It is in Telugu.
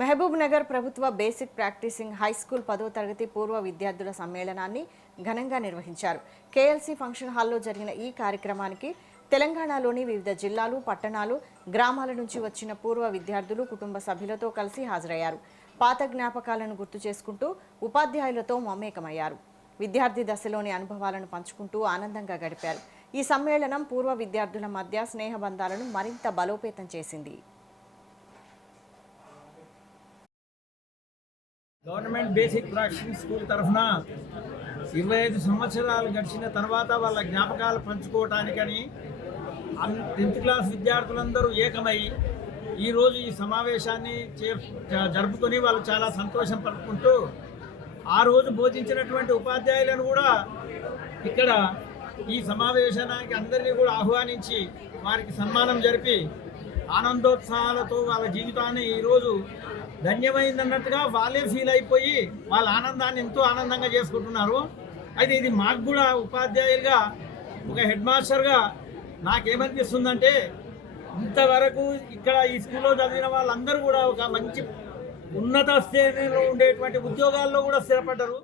మహబూబ్ నగర్ ప్రభుత్వ బేసిక్ ప్రాక్టీసింగ్ హై స్కూల్ 10వ తరగతి పూర్వ విద్యార్థుల సమ్మేళనాన్ని ఘనంగా నిర్వహించారు. కేఎల్సీ ఫంక్షన్ హాల్లో జరిగిన ఈ కార్యక్రమానికి తెలంగాణలోని వివిధ జిల్లాలు, పట్టణాలు, గ్రామాల నుంచి వచ్చిన పూర్వ విద్యార్థులు కుటుంబ సభ్యులతో కలిసి హాజరయ్యారు. పాత జ్ఞాపకాలను గుర్తు చేసుకుంటూ ఉపాధ్యాయులతో మమేకమయ్యారు. విద్యార్థి దశలోని అనుభవాలను పంచుకుంటూ ఆనందంగా గడిపారు. ఈ సమ్మేళనం పూర్వ విద్యార్థుల మధ్య స్నేహబంధాలను మరింత బలోపేతం చేసింది. గవర్నమెంట్ బేసిక్ ప్రాక్టీసింగ్ స్కూల్ తరఫున 25 సంవత్సరాలు గడిచిన తర్వాత వాళ్ళ జ్ఞాపకాలు పంచుకోవటానికని 10th క్లాస్ విద్యార్థులందరూ ఏకమై ఈరోజు ఈ సమావేశాన్ని జరుపుకొని వాళ్ళు చాలా సంతోషం పడుకుంటూ ఆ రోజు బోధించినటువంటి ఉపాధ్యాయులను కూడా ఇక్కడ ఈ సమావేశానికి అందరినీ కూడా ఆహ్వానించి వారికి సన్మానం జరిపి ఆనందోత్సాహాలతో వాళ్ళ జీవితాన్ని ఈరోజు ధన్యమైందన్నట్టుగా వాళ్ళే ఫీల్ అయిపోయి వాళ్ళ ఆనందాన్ని ఎంతో ఆనందంగా చేసుకుంటున్నారు. అయితే ఇది మాకు కూడా ఉపాధ్యాయులుగా ఒక హెడ్ మాస్టర్గా నాకేమనిపిస్తుందంటే ఇంతవరకు ఇక్కడ ఈ స్కూల్లో చదివిన వాళ్ళందరూ కూడా ఒక మంచి ఉన్నత శ్రేణిలో ఉండేటువంటి ఉద్యోగాల్లో కూడా స్థిరపడ్డారు.